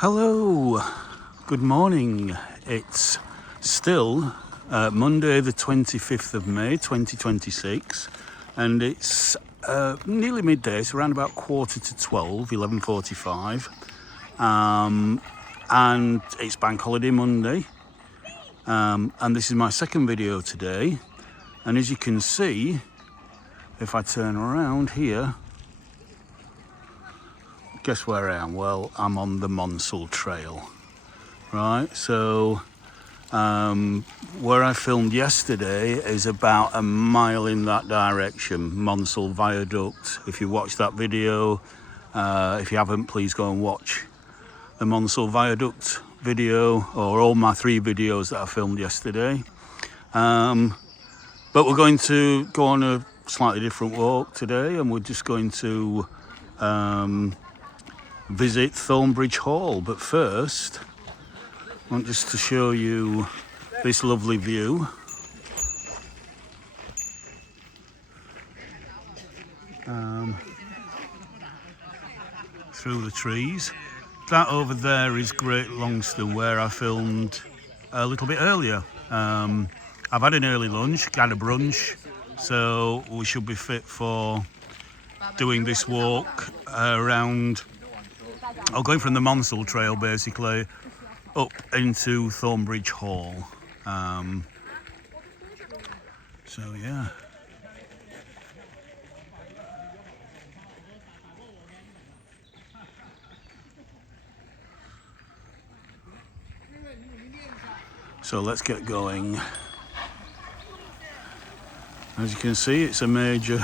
Hello, good morning. It's still Monday the 25th of May 2026 and it's nearly midday. It's around about 11:45 and it's Bank Holiday Monday, and this is my second video today, and as you can see, if I turn around here, guess where I am? Well, I'm on the Monsell Trail, right? So where I filmed yesterday is about a mile in that direction, Monsell Viaduct. If you watched that video, if you haven't, please go and watch the Monsell Viaduct video, or all my 3 videos that I filmed yesterday. But we're going to go on a slightly different walk today, and we're just going to visit Thornbridge Hall. But first, I want just to show you this lovely view. Through the trees. That over there is Great Longston, where I filmed a little bit earlier. I've had an early lunch, had a brunch, so we should be fit for doing this walk around, going from the Monsell Trail basically up into Thornbridge Hall. So yeah. So let's get going. As you can see, it's a major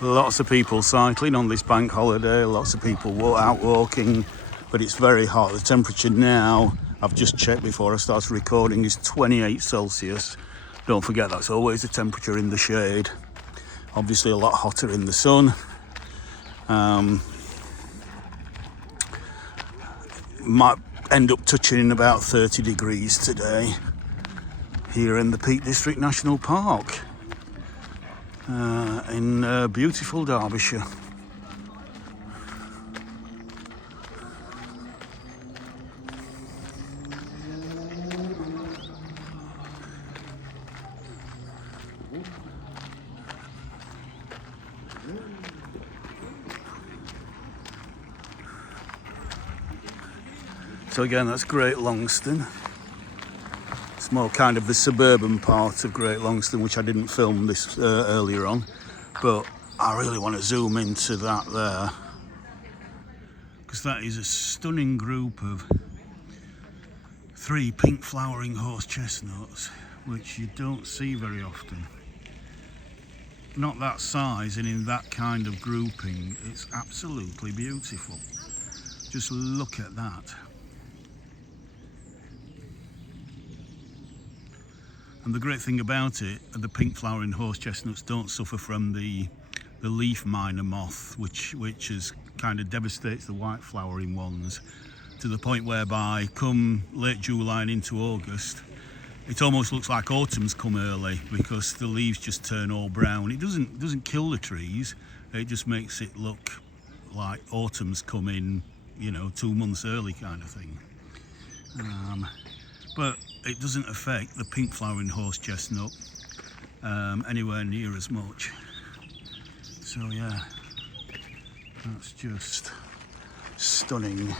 lots of people cycling on this bank holiday, lots of people out walking, but it's very hot. The temperature now, I've just checked before I started recording, is 28 Celsius. Don't forget, that's always the temperature in the shade. Obviously a lot hotter in the sun. Might end up touching about 30 degrees today here in the Peak District National Park in beautiful Derbyshire. So again, that's Great Longston. It's more kind of the suburban part of Great Longston, which I didn't film this earlier on, but I really want to zoom into that there, because that is a stunning group of 3 pink flowering horse chestnuts, which you don't see very often. Not that size and in that kind of grouping. It's absolutely beautiful. Just look at that. And the great thing about it, the pink flowering horse chestnuts don't suffer from the leaf miner moth, which is kind of devastates the white flowering ones, to the point whereby come late July and into August, it almost looks like autumn's come early, because the leaves just turn all brown. It doesn't kill the trees, it just makes it look like autumn's come in, 2 months early kind of thing. But it doesn't affect the pink flowering horse chestnut anywhere near as much. So yeah, that's just stunning.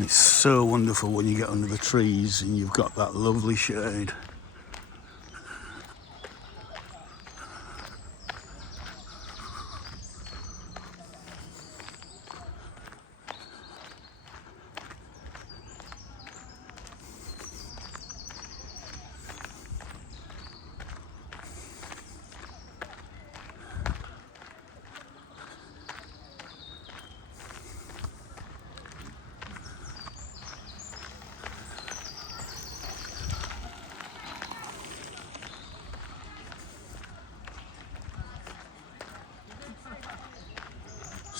It's so wonderful when you get under the trees and you've got that lovely shade.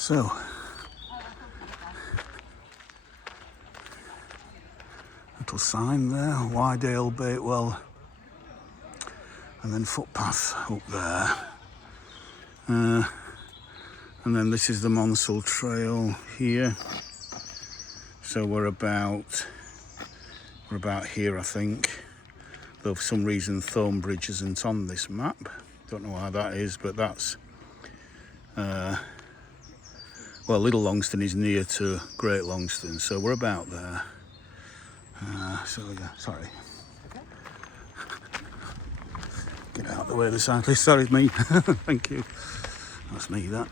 So, little sign there, Wydale, Batewell, and then footpath up there. And then this is the Monsell Trail here. So we're about here, I think. Though for some reason Thornbridge isn't on this map. Don't know why that is, but that's well, Little Longston is near to Great Longston, so we're about there. So yeah, sorry. Get out of the way of the cyclist. Sorry, it's me. Thank you. That's me, that.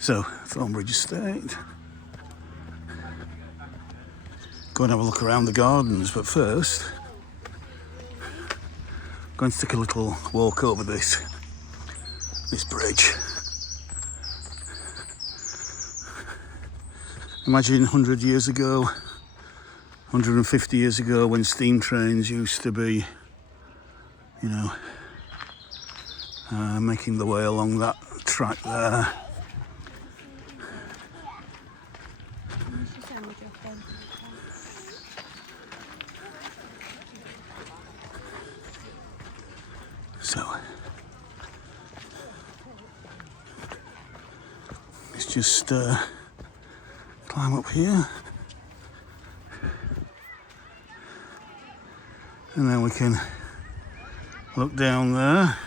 So, Thornbridge Estate. Go and have a look around the gardens, but first, I'm going to take a little walk over this bridge. Imagine 100 years ago, 150 years ago, when steam trains used to be, you know, making the way along that track there. So, let's just climb up here, and then we can look down there.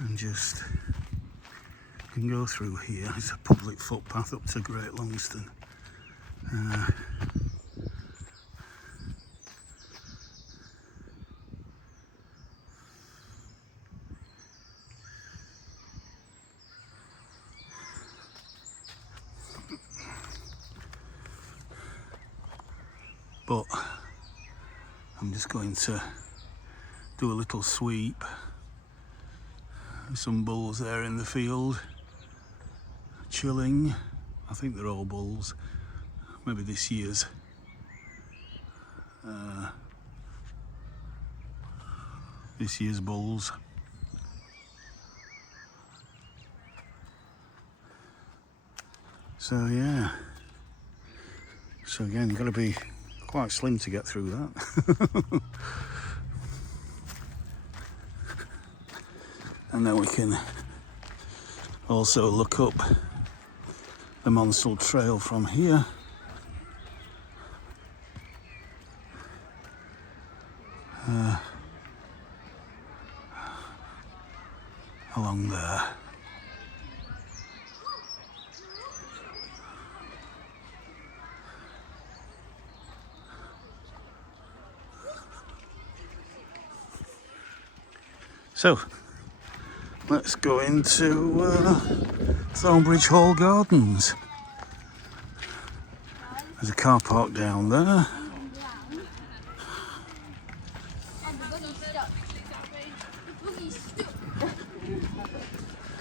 And just can go through here. It's a public footpath up to Great Longston. But I'm just going to do a little sweep. Some bulls there in the field, chilling. I think they're all bulls. Maybe this year's. This year's bulls. So yeah. So again, you've got to be quite slim to get through that. And then we can also look up the Monsell Trail from here. Along there. So, let's go into Thornbridge Hall Gardens. There's a car park down there.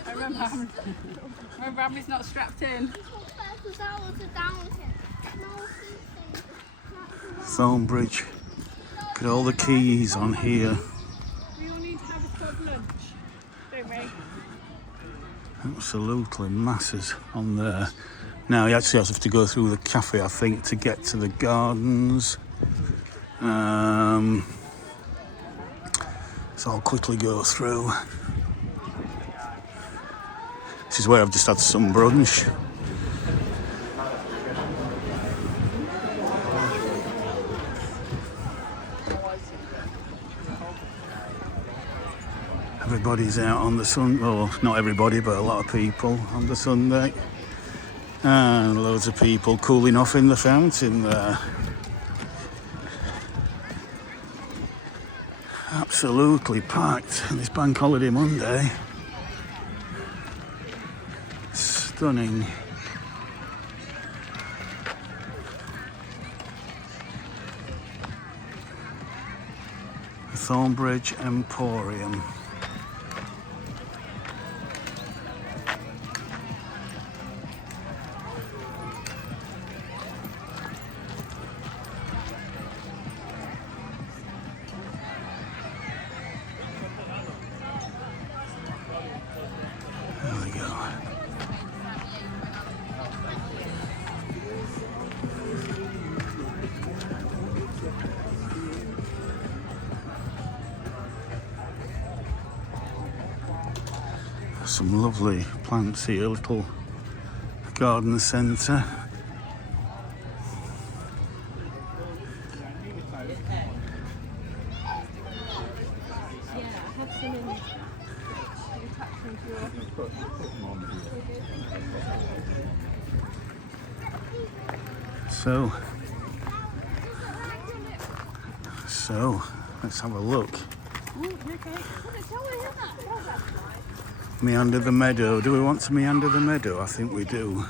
I remember Abby's not strapped in. Thornbridge. Look at all the keys on here. We all need to have a club lunch, don't we? Absolutely masses on there. Now you actually have to go through the cafe, I think, to get to the gardens. So I'll quickly go through. This is where I've just had some brunch. Everybody's out on the sun, well, not everybody, but a lot of people on the Sunday. And loads of people cooling off in the fountain there. Absolutely packed on this bank holiday Monday. Stunning. Thornbridge Emporium. There we go. Some lovely plants here, little garden centre. So let's have a look. Meander the meadow. Do we want to meander the meadow? I think we do.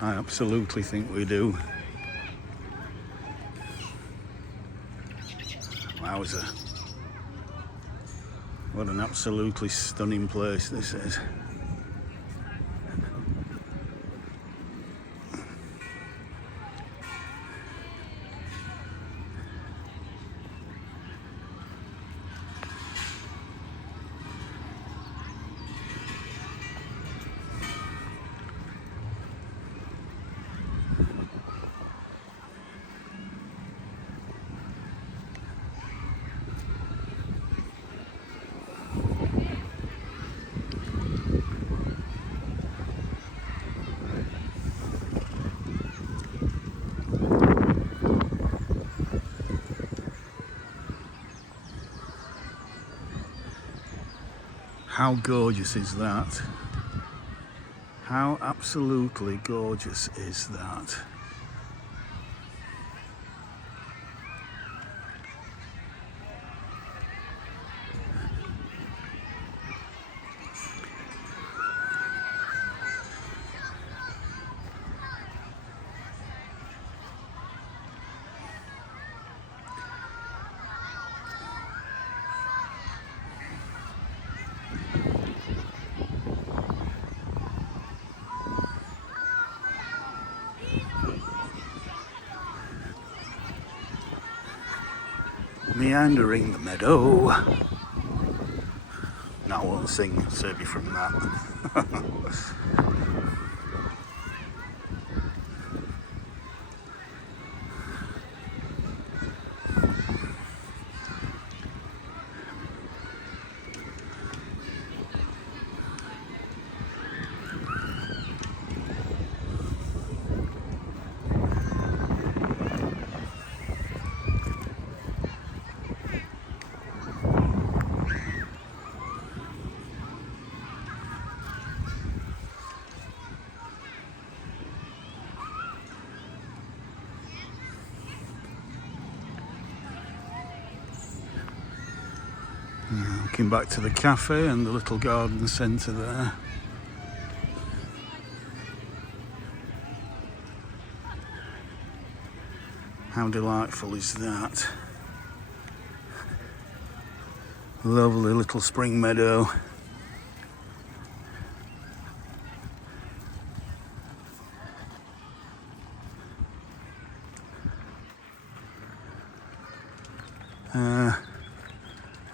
I absolutely think we do. Wowza. What an absolutely stunning place this is. How gorgeous is that? How absolutely gorgeous is that? Meandering the meadow. No, I won't sing, save you from that. Looking back to the cafe and the little garden centre there. How delightful is that? Lovely little spring meadow.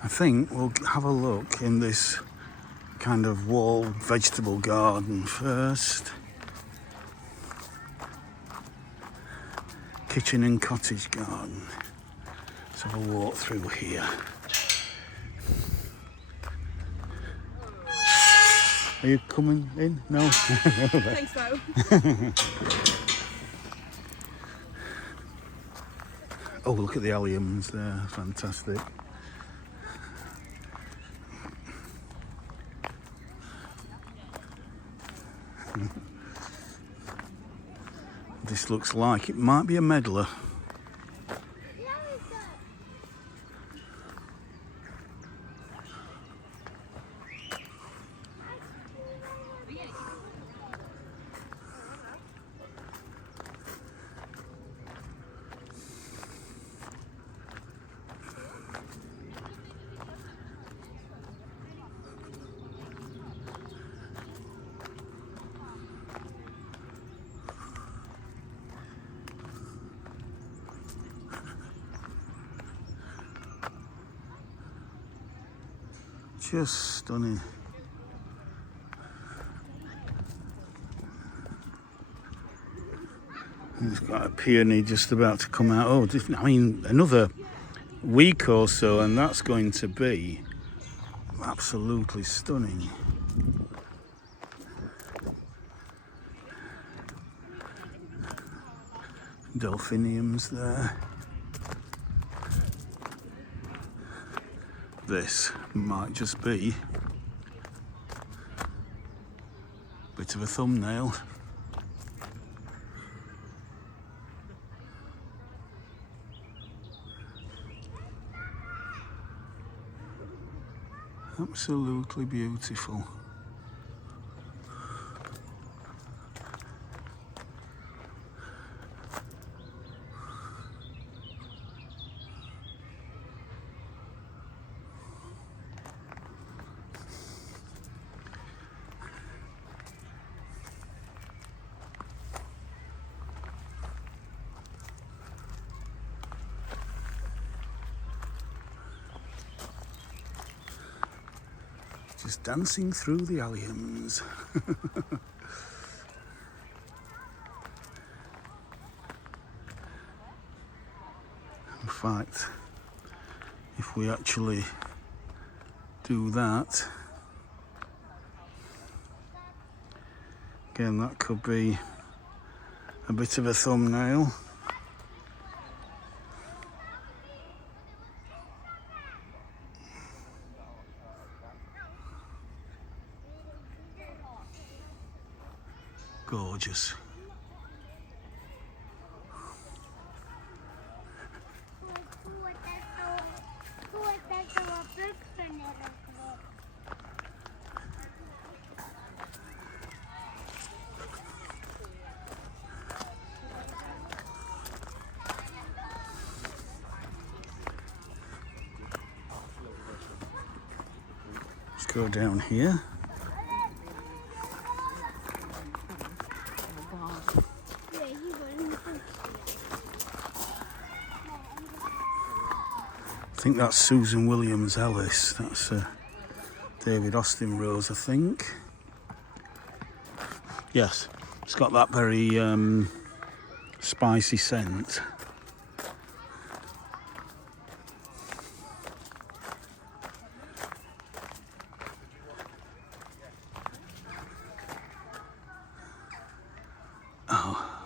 I think we'll have a look in this kind of walled vegetable garden first. Kitchen and cottage garden. Let's have a walk through here. Are you coming in? No? Thanks though. Oh, look at the alliums there. Fantastic. This looks like it might be a medlar. Just stunning. He's got a peony just about to come out. Oh, I mean, another week or so, and that's going to be absolutely stunning. Delphiniums there. This might just be a bit of a thumbnail. Absolutely beautiful. Just dancing through the alliums. In fact, if we actually do that, again, that could be a bit of a thumbnail. Gorgeous. Let's go down here. I think that's Susan Williams Ellis. That's David Austin Rose, I think. Yes, it's got that very spicy scent. Oh,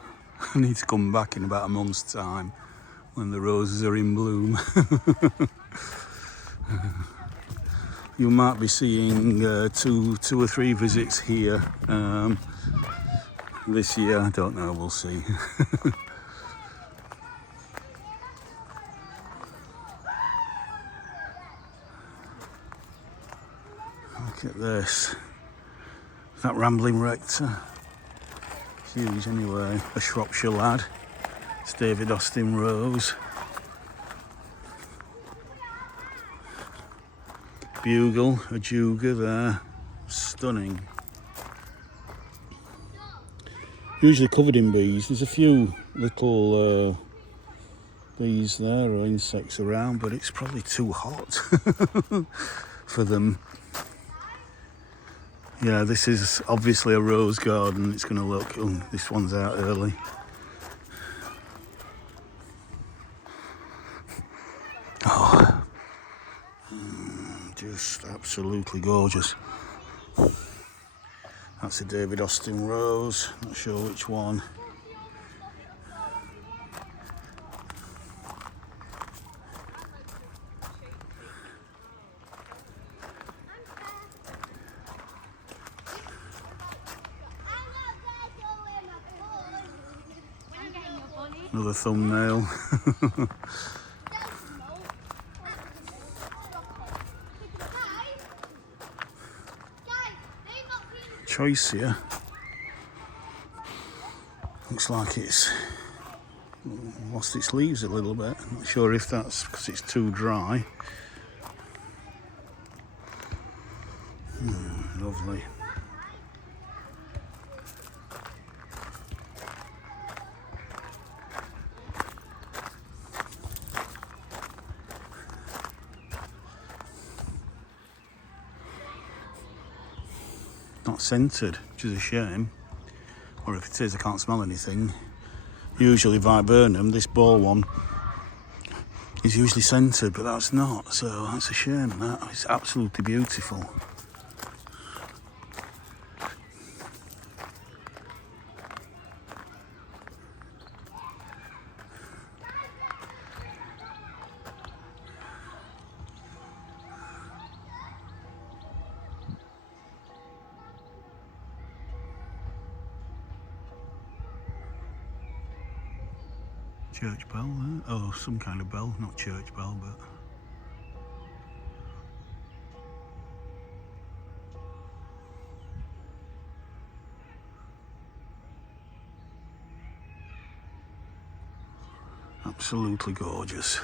I need to come back in about a month's time when the roses are in bloom. You might be seeing two or three visits here this year. I don't know, we'll see. Look at this. That rambling rector. Huge anyway. A Shropshire lad. It's David Austin Rose. Bugle, a juga there. Stunning. Usually covered in bees. There's a few little bees there or insects around, but it's probably too hot for them. Yeah, this is obviously a rose garden. It's going to look... Oh, this one's out early. Oh, just absolutely gorgeous. That's a David Austin Rose. Not sure which one. Another thumbnail. Choice here. Looks like it's lost its leaves a little bit. I'm not sure if that's because it's too dry. Lovely. not scented, which is a shame. Or if it is, I can't smell anything. Usually viburnum, this ball one, is usually scented, but that's not, so that's a shame. That it's absolutely beautiful. Church bell there. Oh, some kind of bell, not church bell, but absolutely gorgeous.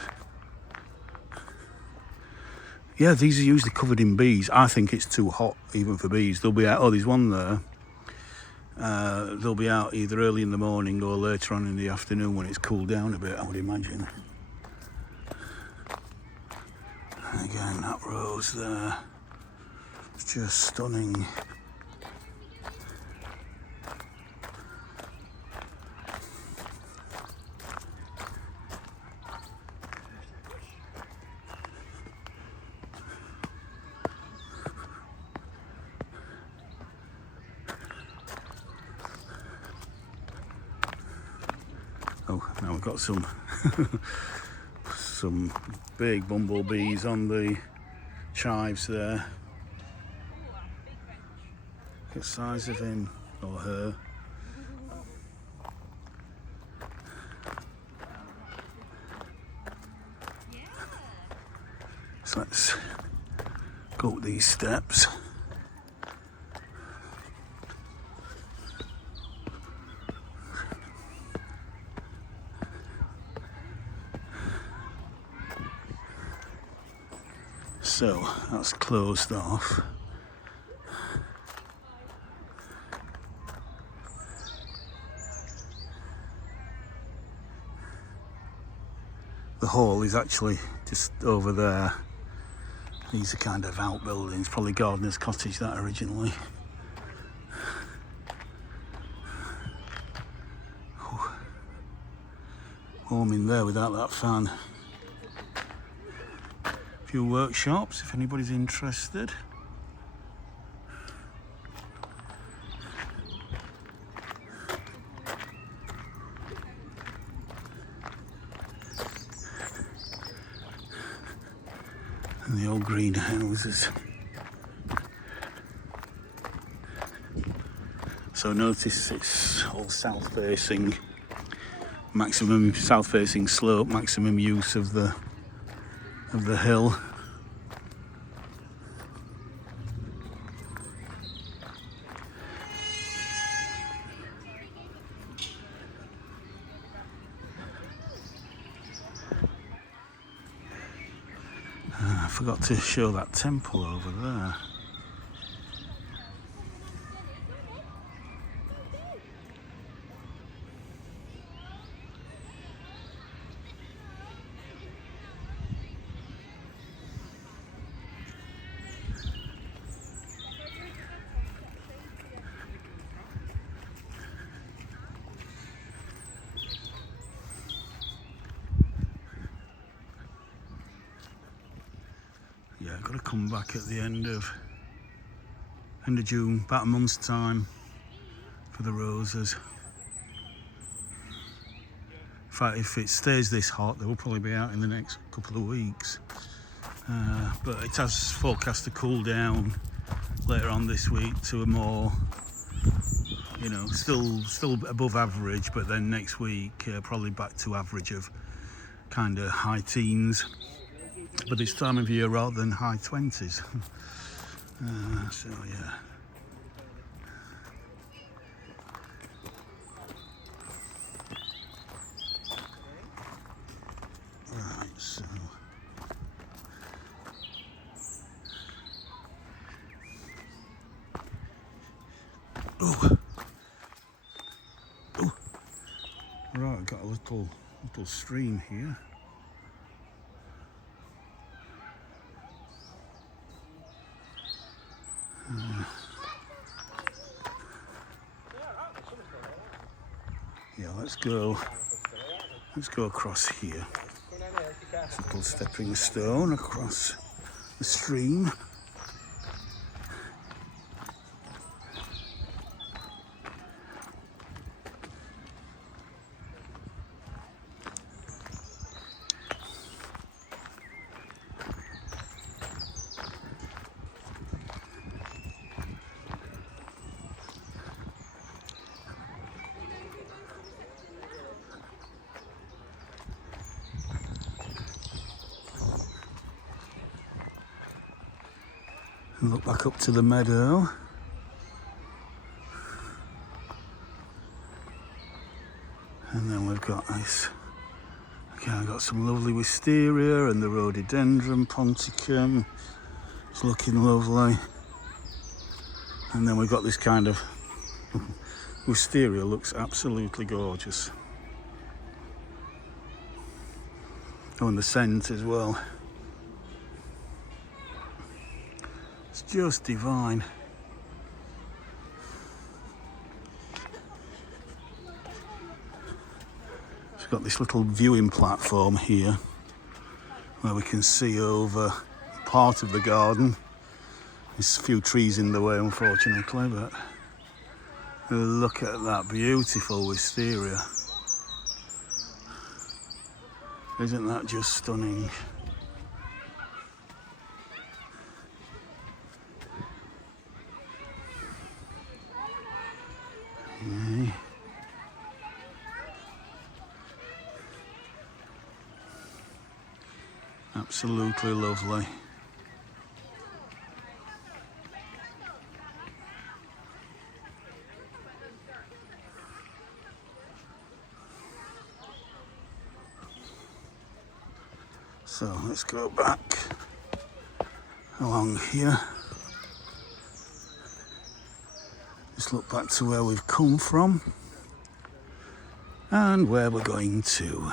Yeah, these are usually covered in bees. I think it's too hot even for bees. They'll be out. Oh, there's one there. They'll be out either early in the morning or later on in the afternoon when it's cooled down a bit, I would imagine. And again, that rose there, it's just stunning. Oh, now we've got some some big bumblebees on the chives there. Look at the size of him or her. So let's go up these steps. So that's closed off. The hall is actually just over there. These are kind of outbuildings, probably gardener's cottage that originally. Oh, warm in there without that fan. A few workshops if anybody's interested. And the old greenhouses. So notice it's all south-facing, maximum south-facing slope, maximum use of the hill. I forgot to show that temple over there. Yeah, I've got to come back at the end of June, about a month's time, for the roses. In fact, if it stays this hot, they will probably be out in the next couple of weeks. But it has forecast to cool down later on this week to a more, you know, still above average, but then next week probably back to average of kind of high teens. But this time of year rather than high 20s. So yeah. Right, so oh, right, I've got a little stream here. go across here. This little stepping stone across the stream. And look back up to the meadow. And then we've got this. Okay, I've got some lovely wisteria and the rhododendron ponticum. It's looking lovely. And then we've got this kind of wisteria, looks absolutely gorgeous. Oh, and the scent as well. It's just divine. It's got this little viewing platform here where we can see over part of the garden. There's a few trees in the way, unfortunately, but look at that beautiful wisteria. Isn't that just stunning? Okay. Absolutely lovely. So let's go back along here. Just look back to where we've come from and where we're going to.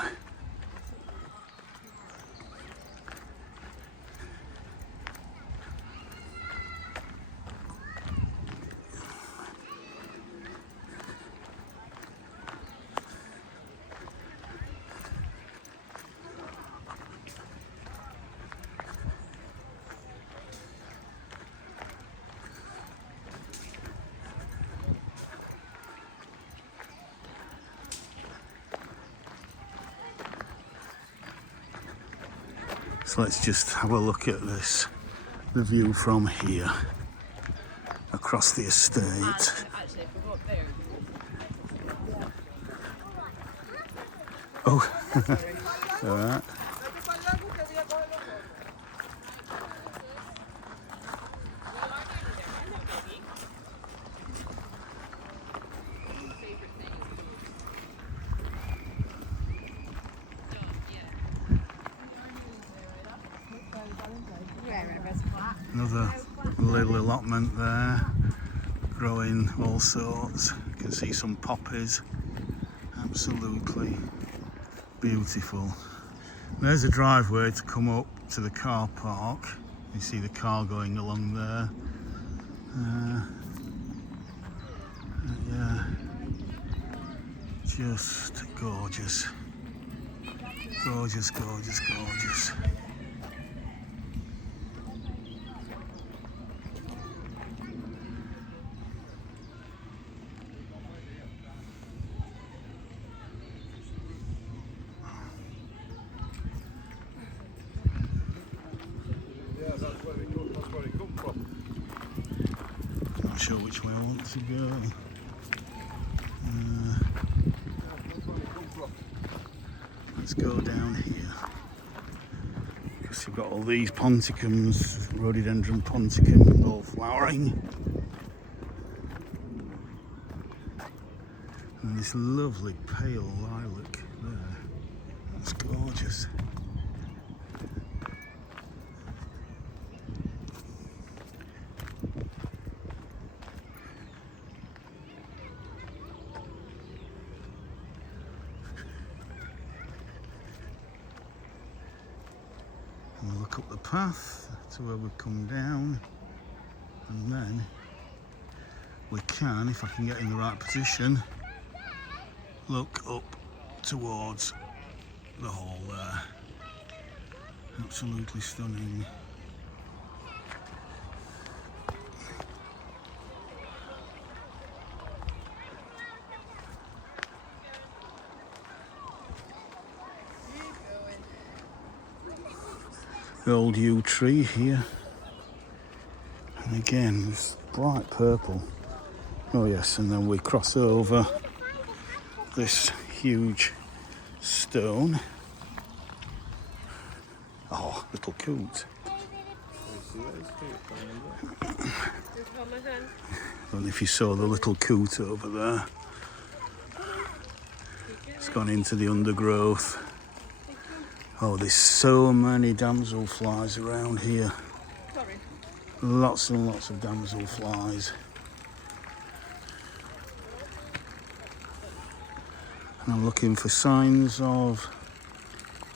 So let's just have a look at this, the view from here, across the estate. Oh, all right. Another little allotment there, growing all sorts. You can see some poppies, absolutely beautiful. There's a driveway to come up to the car park. You see the car going along there. Yeah, just gorgeous. Gorgeous, gorgeous, gorgeous. Not sure which way I want to go. Let's go down here. Because you've got all these ponticums, rhododendron ponticum, all flowering. And this lovely pale lilac there. That's gorgeous. And we'll look up the path to where we've come down, and then we can, if I can get in the right position, look up towards the hall there. Absolutely stunning. The old yew tree here. And again, it's bright purple. Oh yes, and then we cross over this huge stone. Oh, little coot. I don't know if you saw the little coot over there. It's gone into the undergrowth. Oh, there's so many damselflies around here. Lots and lots of damselflies. And I'm looking for signs of,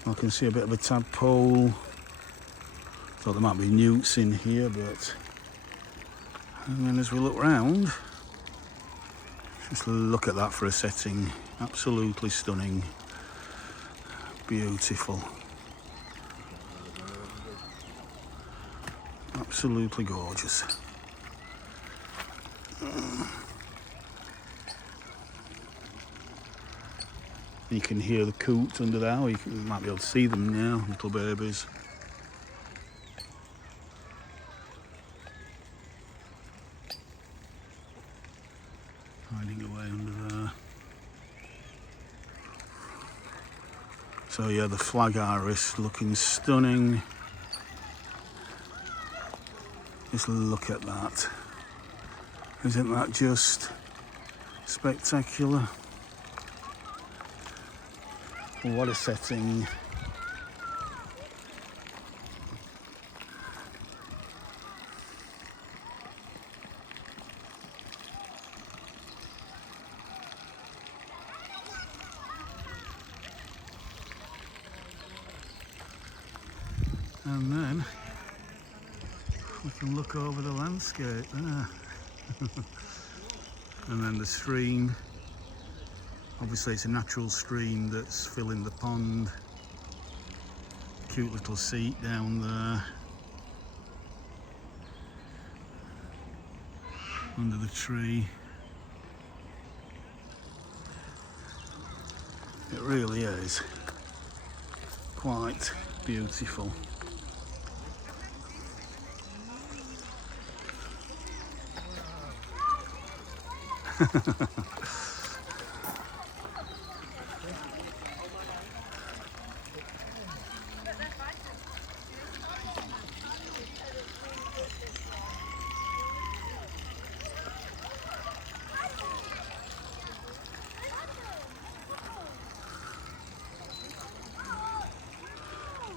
I can see a bit of a tadpole. Thought there might be newts in here, but... And then as we look round, just look at that for a setting. Absolutely stunning. Beautiful. Absolutely gorgeous. You can hear the coot under there, or you might be able to see them now, little babies. Hiding away under there. So yeah, the flag iris looking stunning. Just look at that. Isn't that just spectacular? What a setting. And then we can look over the landscape there. And then the stream. Obviously it's a natural stream that's filling the pond. Cute little seat down there. Under the tree. It really is quite beautiful.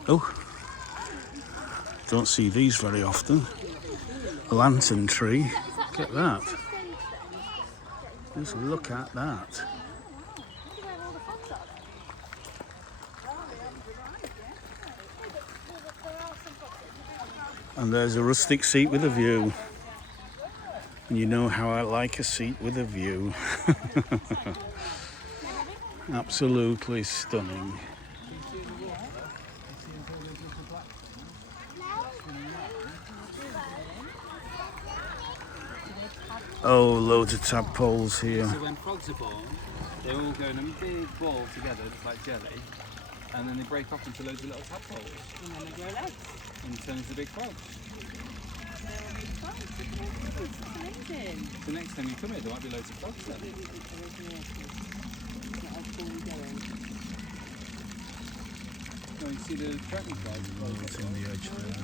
Oh, don't see these very often. A lantern tree. Look at that. Just look at that. And there's a rustic seat with a view. And you know how I like a seat with a view. Absolutely stunning. Oh, loads of tadpoles here. So when frogs are born, they all go in a big ball together, just like jelly, and then they break off into loads of little tadpoles. And then they grow legs. And turn into big frogs. They're all big frogs. That's amazing. So next time you come here, there might be loads of frogs there. No, you see the dragonflies? Oh, it's on the edge there.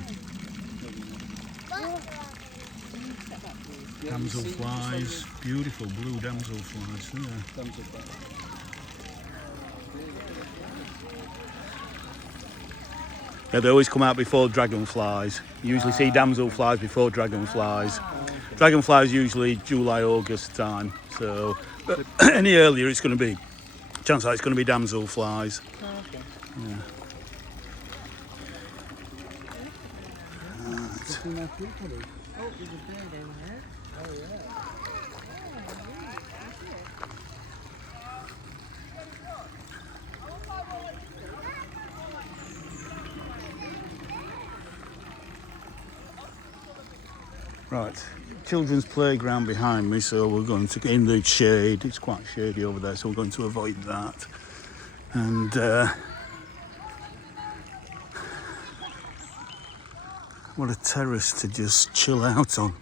Damselflies, beautiful blue damselflies there. Yeah, they always come out before dragonflies. You usually see damselflies before dragonflies. Dragonflies usually July, August time. So, but any earlier, it's going to be. Chances are it's going to be damselflies. Yeah. Oh, there's a bird over there. Oh, yeah. Right, children's playground behind me, so we're going to in the shade. It's quite shady over there, so we're going to avoid that. And what a terrace to just chill out on.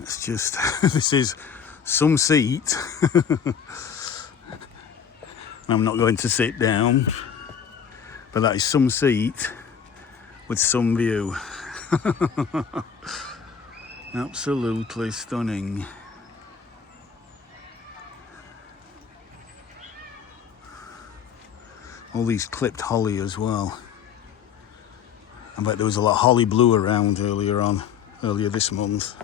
It's just, this is some seat. I'm not going to sit down, but that is some seat with some view. Absolutely stunning. All these clipped holly as well. I bet there was a lot of holly blue around earlier this month.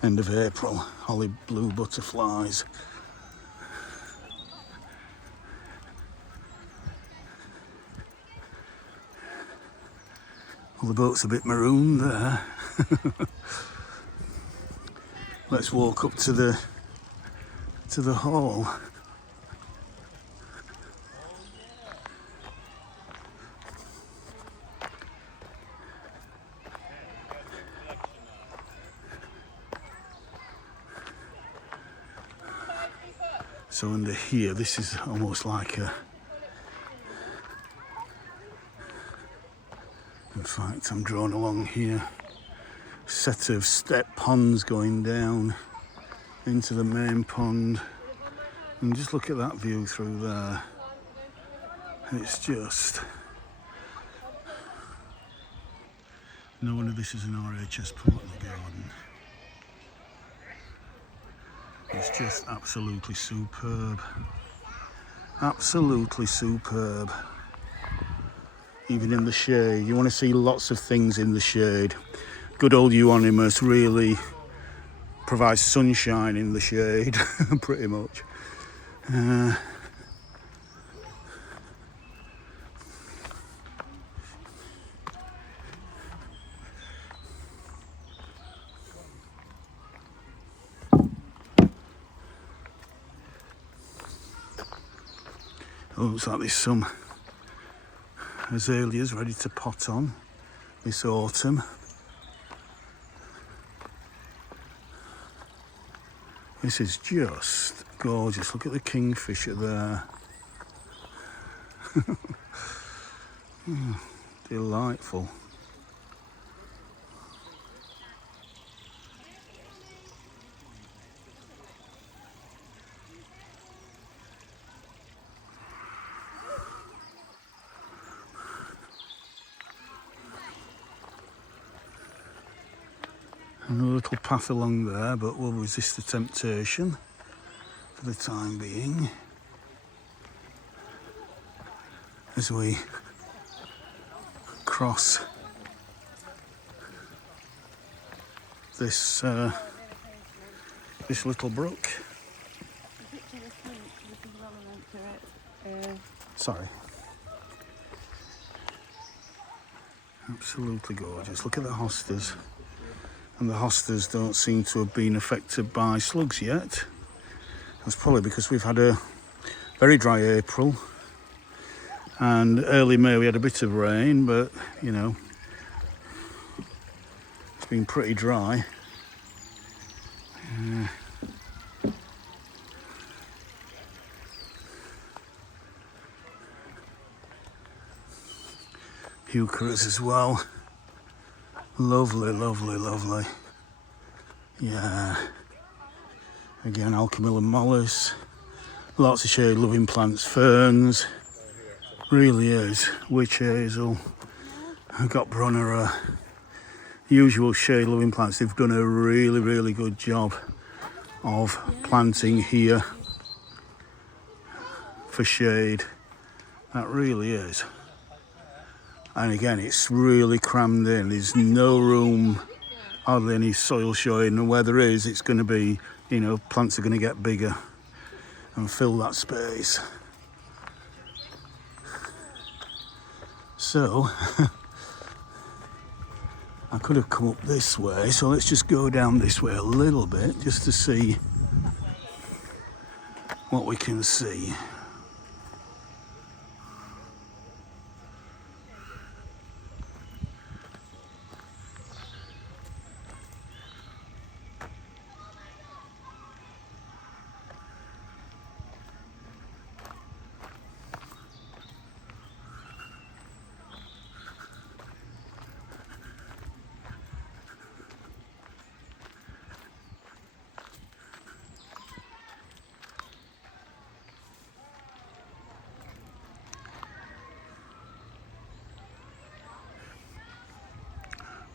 End of April, holly blue butterflies. Well, the boat's a bit maroon there. Let's walk up to the hall. So under here, this is almost like a... In fact, I'm drawn along here. Set of step ponds going down into the main pond. And just look at that view through there. It's just... No wonder this is an RHS Portland garden. It's just absolutely superb. Absolutely superb. Even in the shade. You want to see lots of things in the shade. Good old euonymus really provides sunshine in the shade, pretty much. Oh, looks like there's some azaleas ready to pot on this autumn. This is just gorgeous. Look at the kingfisher there. Delightful. And a little path along there, but we'll resist the temptation for the time being as we cross this this little brook. Sorry. Absolutely gorgeous. Look at the hostas. And the hostas don't seem to have been affected by slugs yet. That's probably because we've had a very dry April. And early May we had a bit of rain, but you know, it's been pretty dry. Heucheras as well. Lovely, lovely, lovely. Yeah. Again, Alchemilla mollis. Lots of shade-loving plants, ferns. Really is. Witch hazel. I've got Brunnera. Usual shade-loving plants. They've done a really, really good job of planting here. for shade. That really is. And again, it's really crammed in. There's no room, hardly any soil showing, and where there is, it's going to be, you know, plants are going to get bigger and fill that space. So I could have come up this way, so let's just go down this way a little bit just to see what we can see.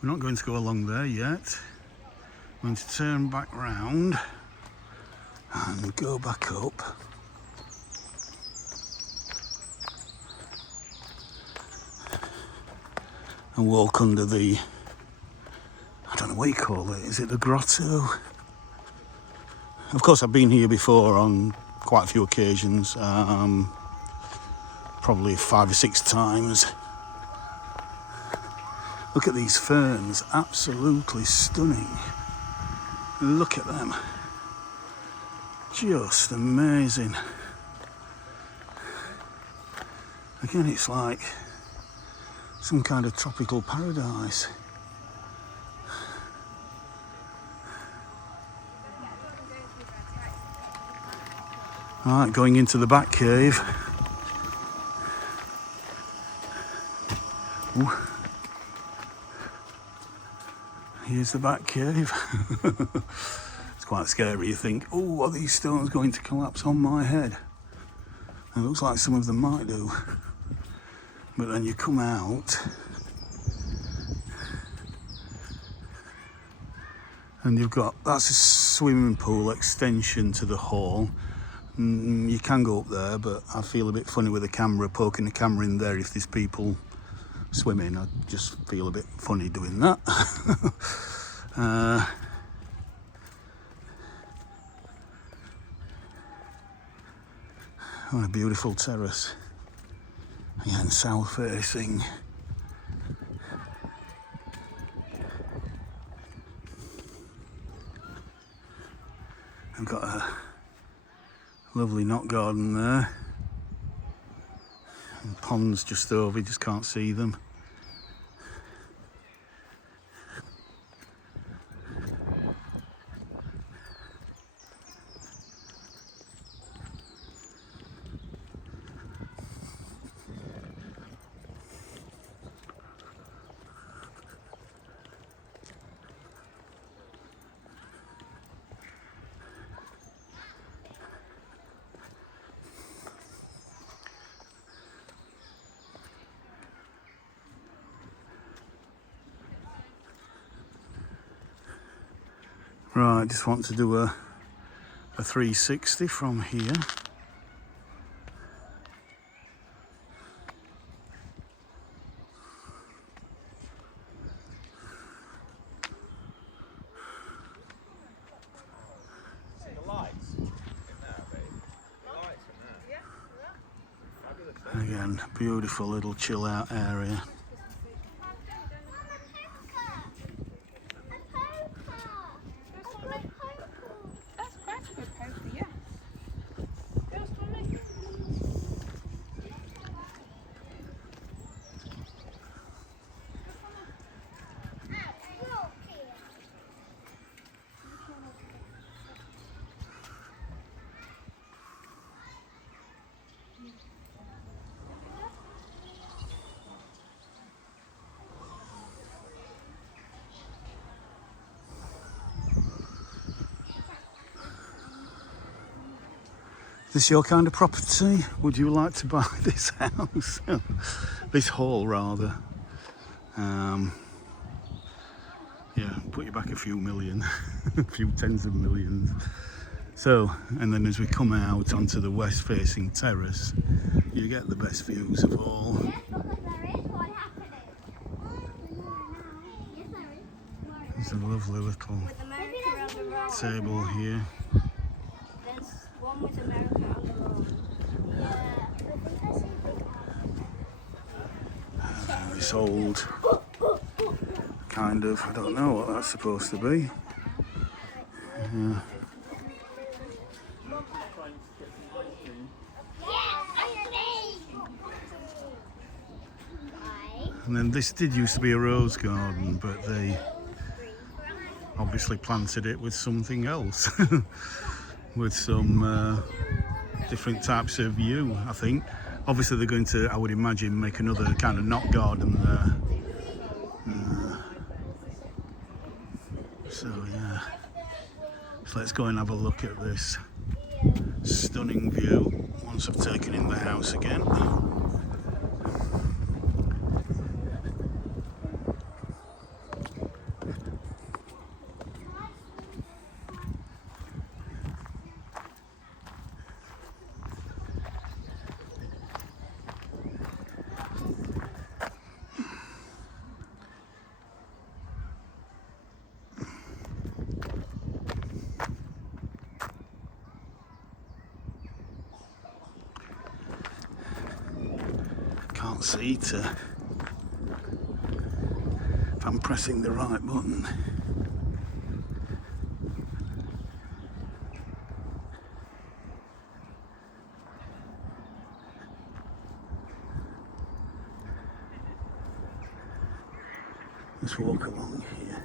We're not going to go along there yet. I'm going to turn back round and go back up. And walk under the, I don't know what you call it, is it the grotto? Of course, I've been here before on quite a few occasions, probably 5 or 6 times. Look at these ferns, absolutely stunning. Look at them, just amazing. Again, it's like some kind of tropical paradise. All right, going into the back cave. Ooh. Here's the back cave. It's quite scary. You think, oh, are these stones going to collapse on my head? And it looks like some of them might do. But then you come out and you've got, that's a swimming pool extension to the hall. You can go up there, but I feel a bit funny with the camera, poking the camera in there if there's people swimming. I just feel a bit funny doing that. What a beautiful terrace. Again, south facing. I've got a lovely knot garden there. And ponds just over, you just can't see them. Right, just want to do a 360 from here. See the lights in there, babe? The lights in there. Fabulous. Again, beautiful little chill out area. Is this your kind of property? Would you like to buy this house? This hall, rather. Yeah, put you back a few million, a few tens of millions. So, and then as we come out onto the west facing terrace, you get the best views of all. There's a lovely little table here. There's one with America on the road. This old kind of, I don't know what that's supposed to be. And then this did used to be a rose garden, but they obviously planted it with something else. With some different types of yew, I think. Obviously they're going to, I would imagine, make another kind of knot garden there. So yeah, so let's go and have a look at this stunning view once I've taken in the house again. Can't see if I'm pressing the right button. Let's walk along here.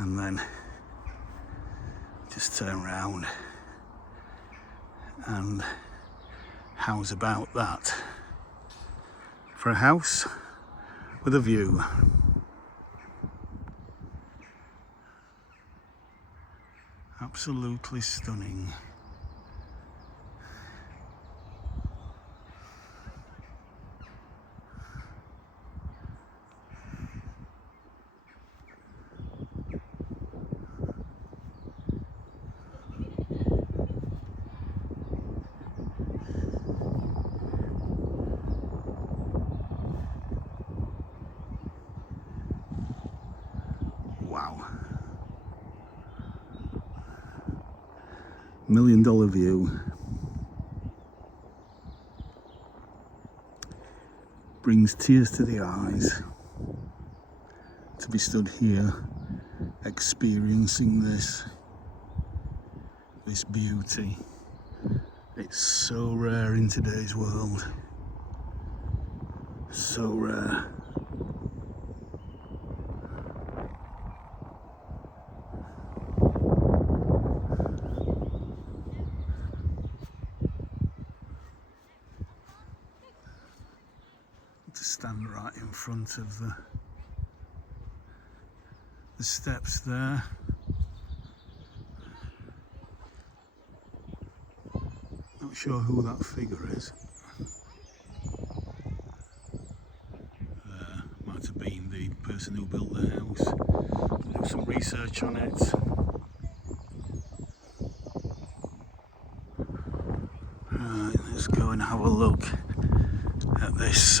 And then just turn round, and how's about that for a house with a view? Absolutely stunning. Wow. $1 million view. Brings tears to the eyes to be stood here experiencing this beauty. It's so rare in today's world. So rare. To stand right in front of the steps there. Not sure who that figure is. Might have been the person who built the house. Do some research on it. Right, let's go and have a look at this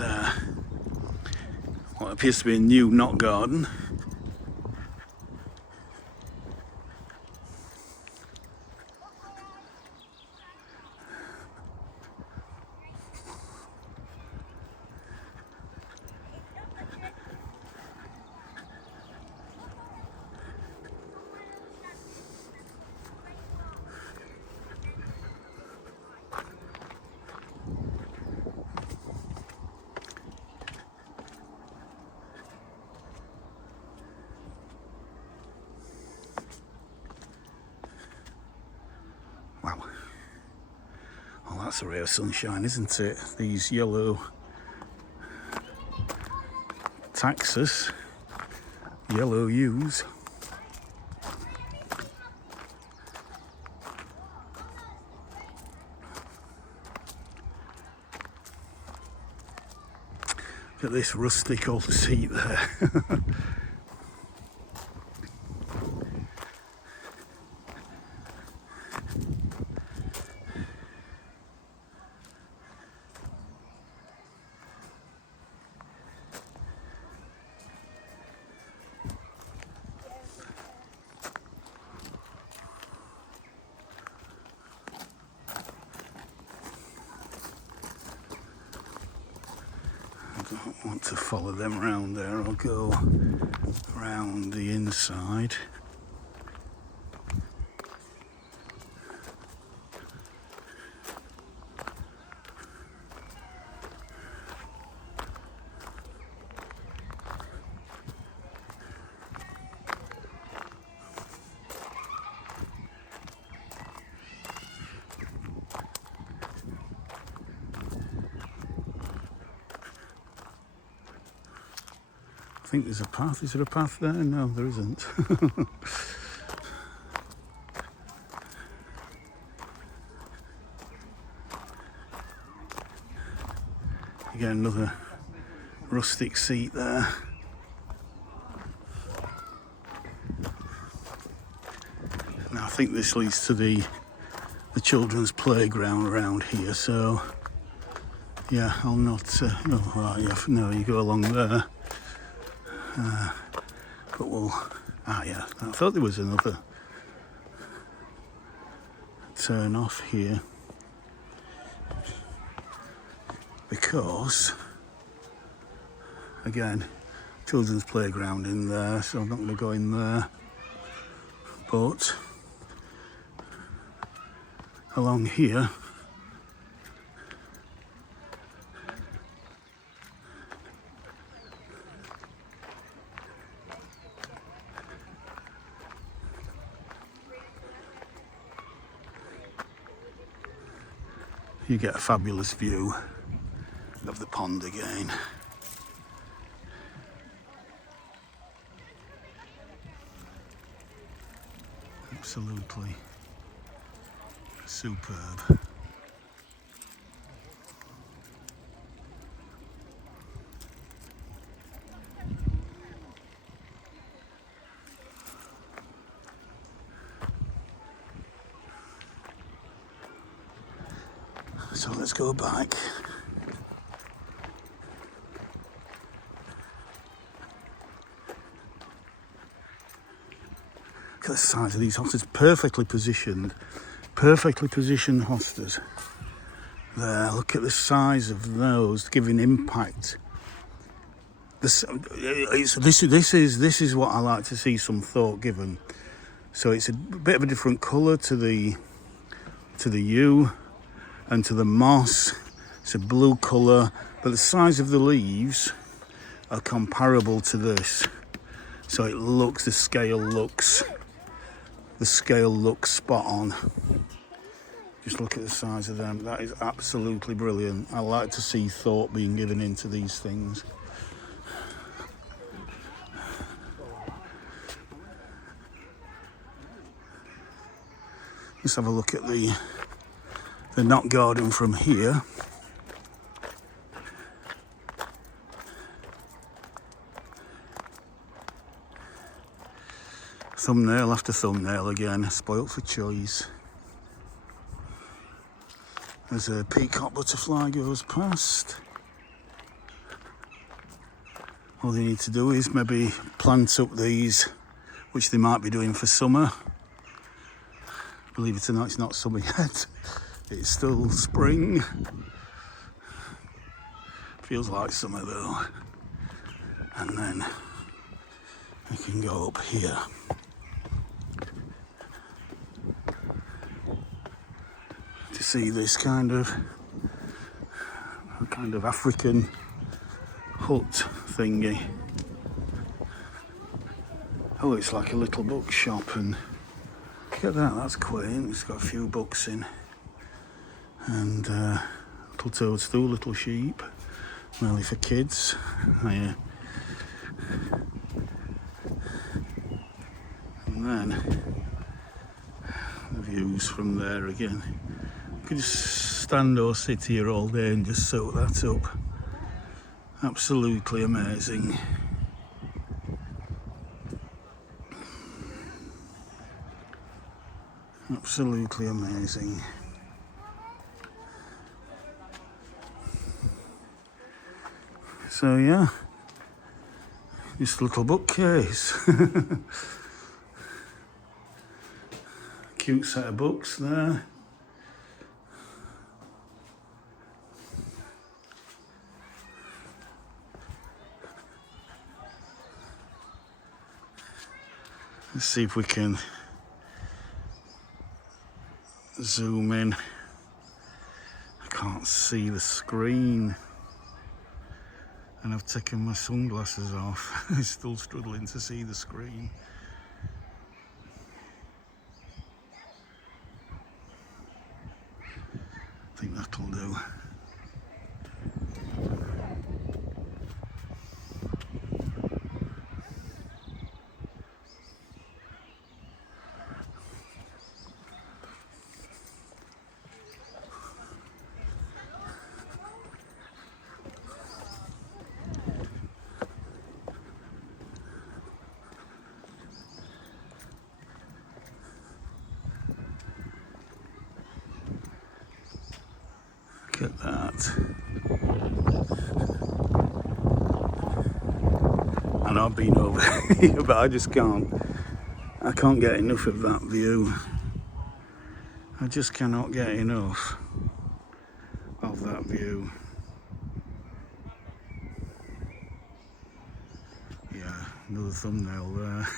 what appears to be a new knot garden. Wow. Well, that's a ray of sunshine, isn't it? These yellow taxus, yellow ewes. Look at this rustic old seat there. I don't want to follow them round there. I'll go round the inside. I think there's a path. Is there a path there? No, there isn't. Again, another rustic seat there. Now I think this leads to the children's playground around here. So yeah, I'll not. Oh, right, yeah, no, you go along there. But we'll. Yeah, I thought there was another turn off here because, again, children's playground in there, so I'm not going to go in there. But along here, you get a fabulous view of the pond again. Absolutely superb. So let's go back. Look at the size of these hostas, perfectly positioned hostas. There, look at the size of those, giving impact. This is what I like to see some thought given. So it's a bit of a different colour to the yew and to the moss. It's a blue colour, but the size of the leaves are comparable to this. So it looks, the scale looks spot on. Just look at the size of them. That is absolutely brilliant. I like to see thought being given into these things. Let's have a look at the knot garden from here. Thumbnail after thumbnail again, spoilt for choice. As a peacock butterfly goes past. All they need to do is maybe plant up these, which they might be doing for summer. Believe it or not, it's not summer yet. It's still spring. Feels like summer though. And then we can go up here. To see this kind of African hut thingy. Oh, it's like a little bookshop, and look at that, that's quaint. It's got a few books in. And little toadstool, little sheep, mainly for kids. Oh, yeah. And then the views from there again. You could just stand or sit here all day and just soak that up. Absolutely amazing. Absolutely amazing. So yeah, this little bookcase. Cute set of books there. Let's see if we can zoom in. I can't see the screen. And I've taken my sunglasses off. I'm still struggling to see the screen. I think that'll do. Look at that. And I've been over here, but I just can't. I can't get enough of that view. I just cannot get enough of that view. Yeah, another thumbnail there.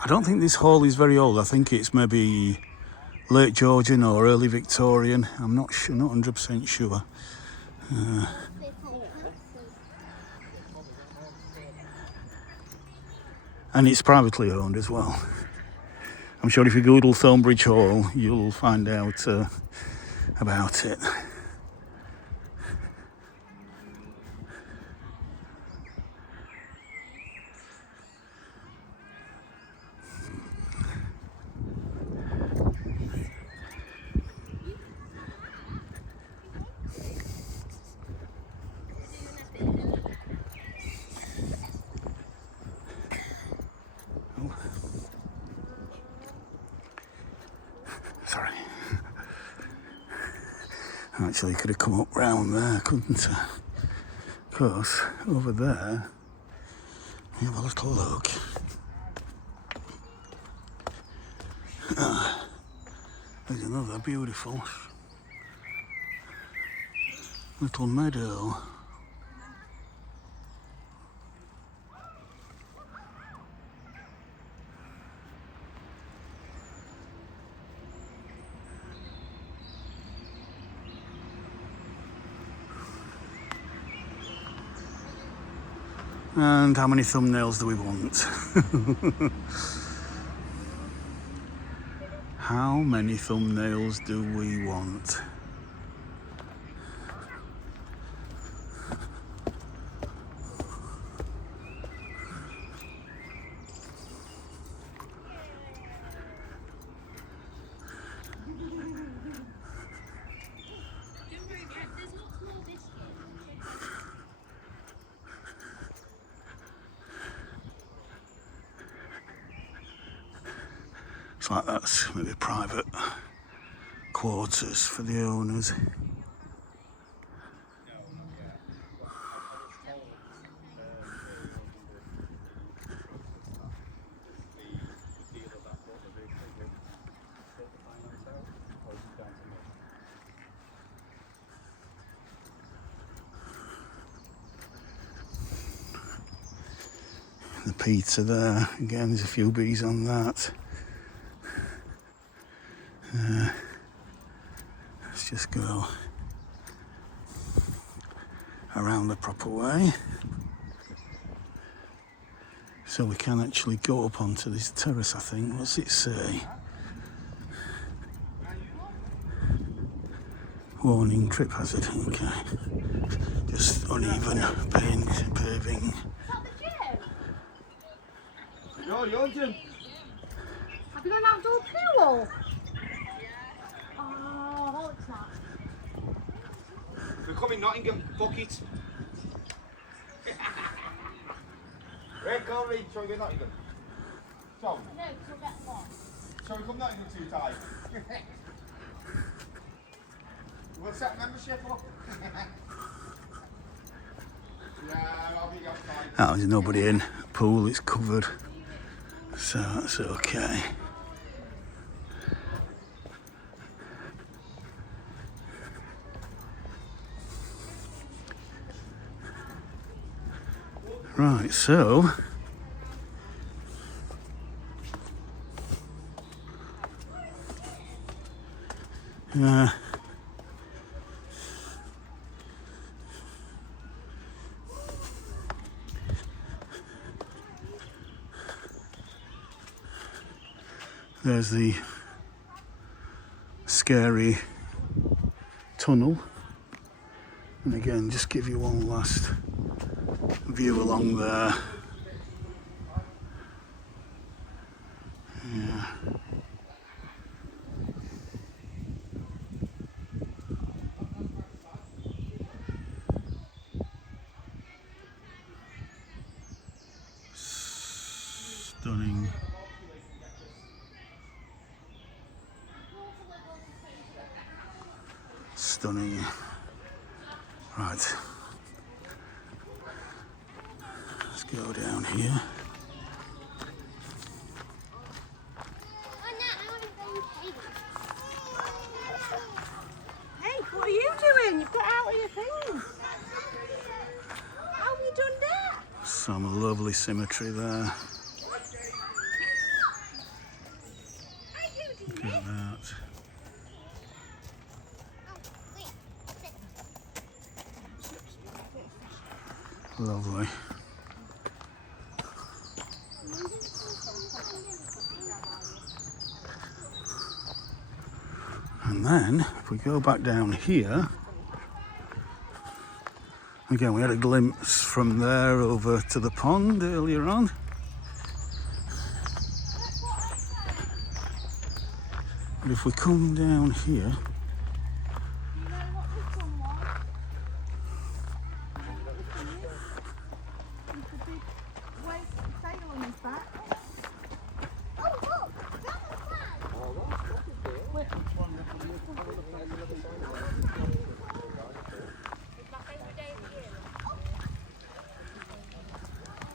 I don't think this hall is very old. I think it's maybe late Georgian or early Victorian. I'm not sure, not 100% sure. And it's privately owned as well. I'm sure if you Google Thornbridge Hall, you'll find out about it. Sorry. Actually, could have come up round there, couldn't I? Because over there, have a little look. There's another beautiful little meadow. And how many thumbnails do we want? How many thumbnails do we want? It's like that's maybe private quarters for the owners. repeater there. Again, there's a few bees on that. Let's just go around the proper way. So we can actually go up onto this terrace, I think. What's it say? Warning, trip hazard. Okay. Just uneven paving. You're Jim. Have you got an outdoor pool? Oh, that looks nice. We're coming, Nottingham. Bucket. Red, go read. Shall we go Nottingham? Tom? No, so that's one. Shall we come Nottingham too tight? We'll set membership up. Yeah, I'll be outside. Oh, there's nobody in. Pool is covered. So that's okay. Right, so there's the scary tunnel, and again just give you one last view along there. Yeah. Stunning. Stunning. Right. Let's go down here. Hey, what are you doing? You've got out of your things. How have you done that? Some lovely symmetry there. Look at that. Lovely. And then, if we go back down here, again, we had a glimpse from there over to the pond earlier on. But if we come down here,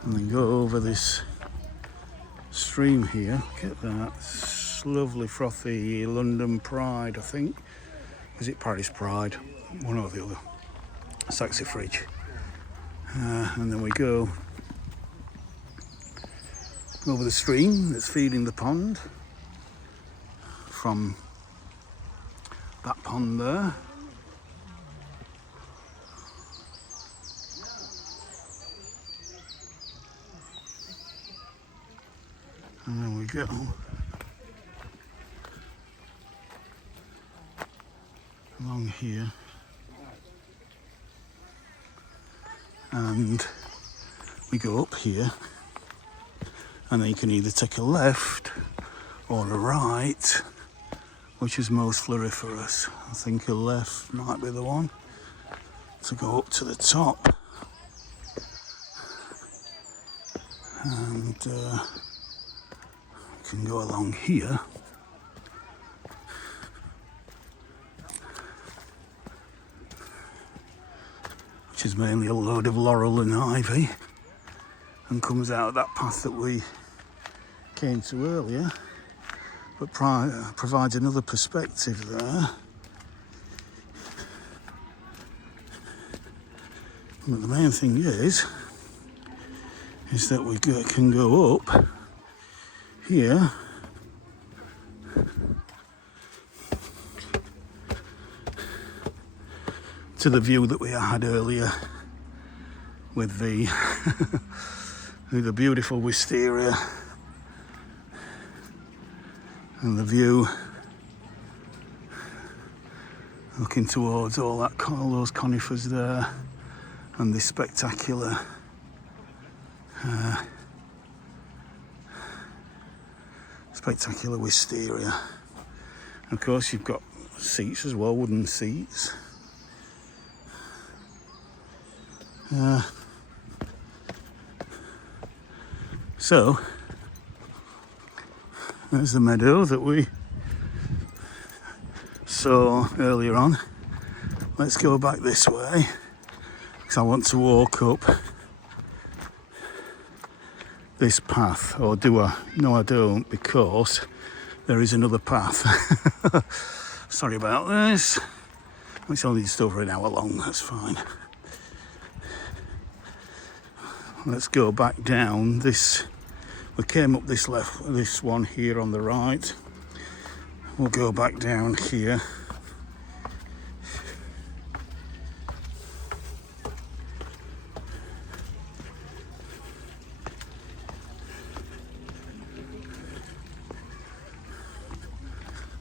and then go over this stream here. Look at that. It's lovely frothy London Pride, I think. Is it Paris Pride? One or the other. Saxifrage. And then we go over the stream that's feeding the pond from that pond there. And then we go along here, and we go up here, and then you can either take a left or a right, which is most floriferous. I think a left might be the one to go up to the top, and can go along here, which is mainly a load of laurel and ivy, and comes out of that path that we came to earlier, but provides another perspective there. But the main thing is is that we can go up here to the view that we had earlier with the with the beautiful wisteria and the view looking towards all those conifers there and this spectacular spectacular wisteria. And of course you've got seats as well, wooden seats. So there's the meadow that we saw earlier on. Let's go back this way because I want to walk up this path. Or do I? No, I don't, because there is another path. Sorry about this. It's only just over an hour long, that's fine. Let's go back down this. We came up this one here on the right. We'll go back down here.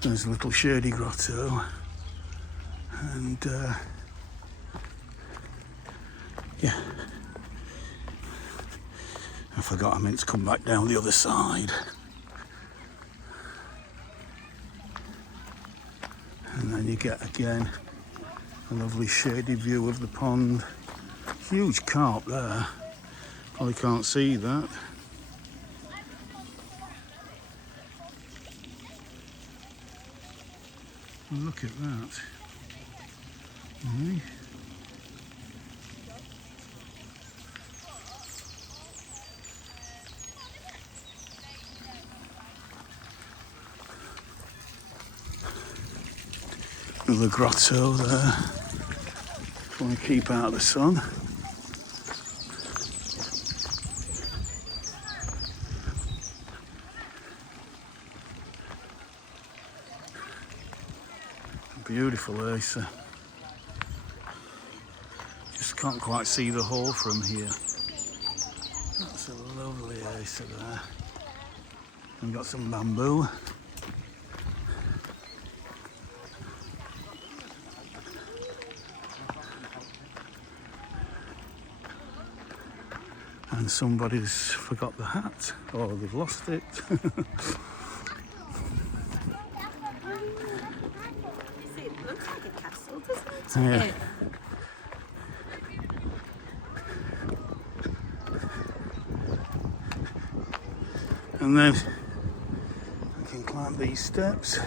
There's a little shady grotto, and yeah, I forgot I meant to come back down the other side. And then you get again a lovely shady view of the pond. Huge carp there, probably can't see that. Look at that. Another grotto there. Want to keep out of the sun. Beautiful Acer. Just can't quite see the hole from here. That's a lovely Acer there. We've got some bamboo. And somebody's forgot the hat, or they've lost it. Yeah. And then I can climb these steps,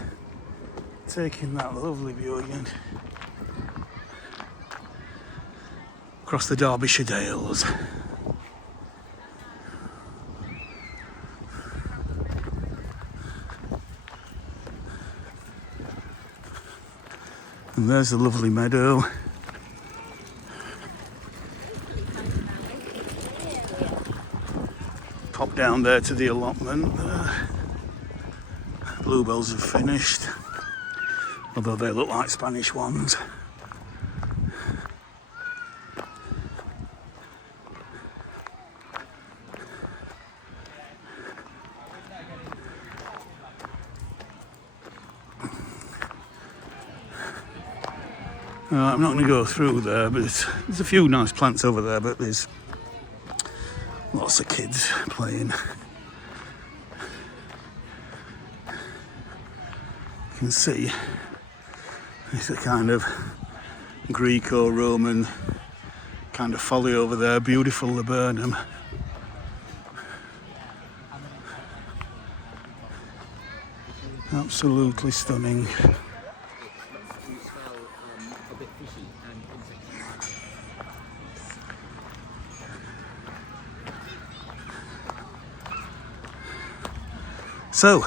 taking that lovely view again across the Derbyshire Dales. And there's a lovely meadow. Pop down there to the allotment. Bluebells have finished, although they look like Spanish ones. I'm not going to go through there, but there's a few nice plants over there, but there's lots of kids playing. You can see it's a kind of Greco-Roman kind of folly over there, beautiful laburnum. Absolutely stunning. So,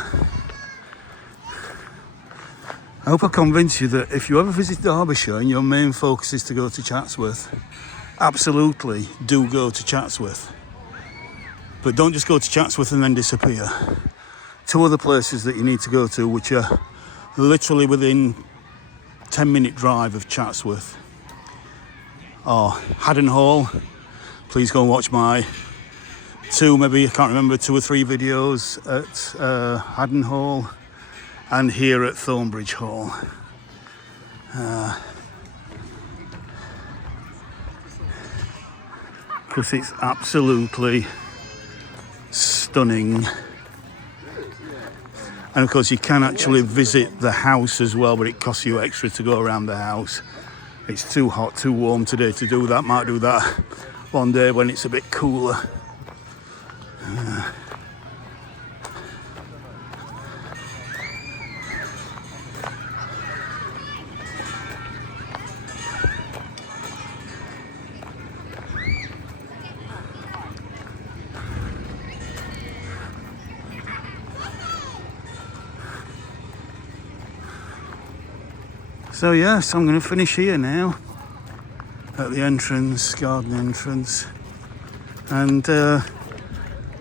I hope I convince you that if you ever visit Derbyshire and your main focus is to go to Chatsworth, absolutely do go to Chatsworth. But don't just go to Chatsworth and then disappear. Two other places that you need to go to, which are literally within 10-minute drive of Chatsworth, are Haddon Hall. Please go and watch my two or three videos at Haddon Hall, and here at Thornbridge Hall. Because it's absolutely stunning. And of course you can actually visit the house as well, but it costs you extra to go around the house. It's too hot, too warm today to do that. Might do that one day when it's a bit cooler. So yes, I'm going to finish here now at the entrance, garden entrance. And as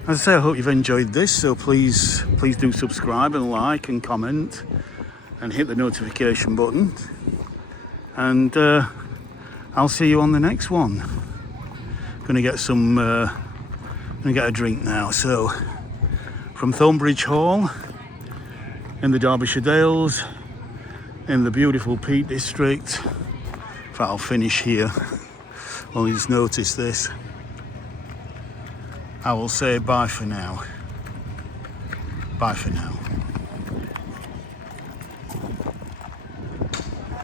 I say, I hope you've enjoyed this. So please do subscribe and like and comment and hit the notification button. And I'll see you on the next one. Gonna get a drink now. So from Thornbridge Hall in the Derbyshire Dales, in the beautiful Peak District. I'll finish here. Only just noticed this. I will say bye for now. Bye for now.